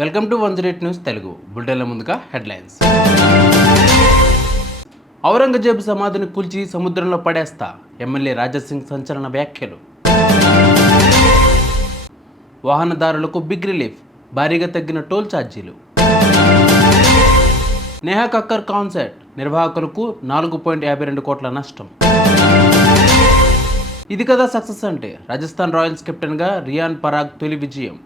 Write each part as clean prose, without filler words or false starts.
Welcome to 108 news Telugu. బులెటిన్ల ముందుగా headlines. Aurangzeb సమాధిని కూల్చి సముద్రంలో పడేస్తా, ఎమ్మెల్యే రాజాసింగ్ సంచలన వ్యాఖ్యలు. వాహనదారులకు బిగ్ రిలీఫ్, భారీగా తగ్గిన టోల్ ఛార్జీలు. నేహా కక్కర్ కాన్సర్ట్ నిర్వాహకులకు 4.52 కోట్ల నష్టం. ఇది కదా సక్సెస్ అంటే. రాజస్థాన్ రాయల్స్ కెప్టెన్గా రియాన్ పరాగ్ తొలి విజయం.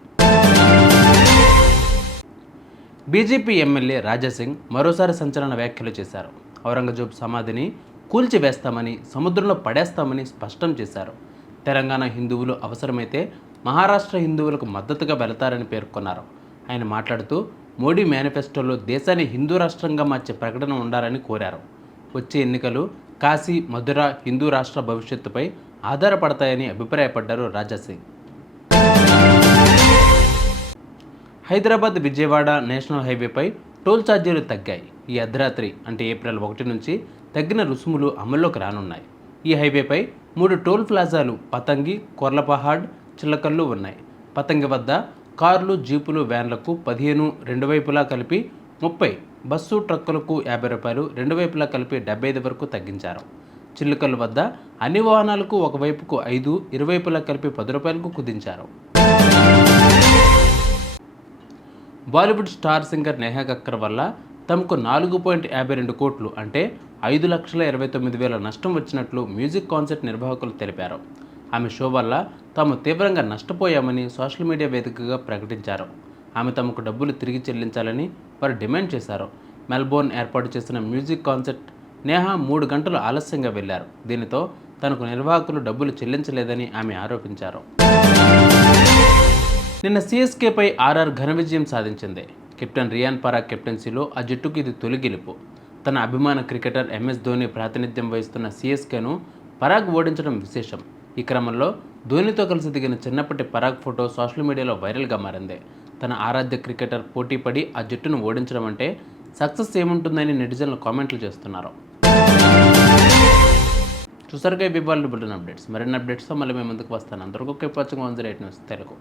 బీజేపీ ఎమ్మెల్యే రాజాసింగ్ మరోసారి సంచలన వ్యాఖ్యలు చేశారు. ఔరంగజేబు సమాధిని కూల్చివేస్తామని, సముద్రంలో పడేస్తామని స్పష్టం చేశారు. తెలంగాణ హిందువులు అవసరమైతే మహారాష్ట్ర హిందువులకు మద్దతుగా వెళతారని పేర్కొన్నారు. ఆయన మాట్లాడుతూ మోడీ మేనిఫెస్టోలో దేశాన్ని హిందూ రాష్ట్రంగా మార్చే ప్రకటన ఉండాలని కోరారు. వచ్చే ఎన్నికలు కాశీ, మధుర హిందూ రాష్ట్ర భవిష్యత్తుపై ఆధారపడతాయని అభిప్రాయపడ్డారు రాజాసింగ్. హైదరాబాద్ విజయవాడ నేషనల్ హైవేపై టోల్ ఛార్జీలు తగ్గాయి. ఈ అర్ధరాత్రి అంటే ఏప్రిల్ 1 నుంచి తగ్గిన రుసుములు అమల్లోకి రానున్నాయి. ఈ హైవేపై 3 టోల్ ప్లాజాలు పతంగి, కొర్లపహాడ్, చిల్లకల్లు ఉన్నాయి. పతంగి వద్ద కార్లు, జీపులు, వ్యాన్లకు 15, రెండు వైపులా కలిపి 30, బస్సు, ట్రక్కులకు 50 రూపాయలు, రెండు వైపులా కలిపి 75 వరకు తగ్గించారు. చిల్లుకల్లు వద్ద అన్ని వాహనాలకు ఒకవైపుకు 5, ఇరువైపులా కలిపి 10 రూపాయలకు కుదించారు. బాలీవుడ్ స్టార్ సింగర్ నేహా కక్కర్ వల్ల తమకు 4.52 కోట్లు అంటే 5,29,000 నష్టం వచ్చినట్లు మ్యూజిక్ కాన్సర్ట్ నిర్వాహకులు తెలిపారు. ఆమె షో వల్ల తాము తీవ్రంగా నష్టపోయామని సోషల్ మీడియా వేదికగా ప్రకటించారు. ఆమె తమకు డబ్బులు తిరిగి చెల్లించాలని వారు డిమాండ్ చేశారు. మెల్బోర్న్ ఏర్పాటు చేసిన మ్యూజిక్ కాన్సర్ట్ నేహా 3 గంటలు ఆలస్యంగా వెళ్లారు. దీనితో తనకు నిర్వాహకులు డబ్బులు చెల్లించలేదని ఆమె ఆరోపించారు. నిన్న సిఎస్కేపై ఆర్ఆర్ ఘన విజయం సాధించింది. కెప్టెన్ రియాన్ పరాగ్ కెప్టెన్సీలో ఆ జట్టుకు ఇది తొలి గెలుపు. తన అభిమాన క్రికెటర్ ఎంఎస్ ధోని ప్రాతినిధ్యం వహిస్తున్న సిఎస్కేను పరాగ్ ఓడించడం విశేషం. ఈ క్రమంలో ధోనితో కలిసి దిగిన చిన్నప్పటి పరాగ్ ఫోటో సోషల్ మీడియాలో వైరల్గా మారింది. తన ఆరాధ్య క్రికెటర్ పోటీపడి ఆ జట్టును ఓడించడం అంటే సక్సెస్ ఏముంటుందని నెటిజన్లు కామెంట్లు చేస్తున్నారు. చూసారుగా ఇవాళ బులెటిన్ అప్డేట్స్. మరిన్ని అప్డేట్స్తో మళ్ళీ మేము ముందుకు వస్తాను. అందరికీ 108 న్యూస్ తెలుగు.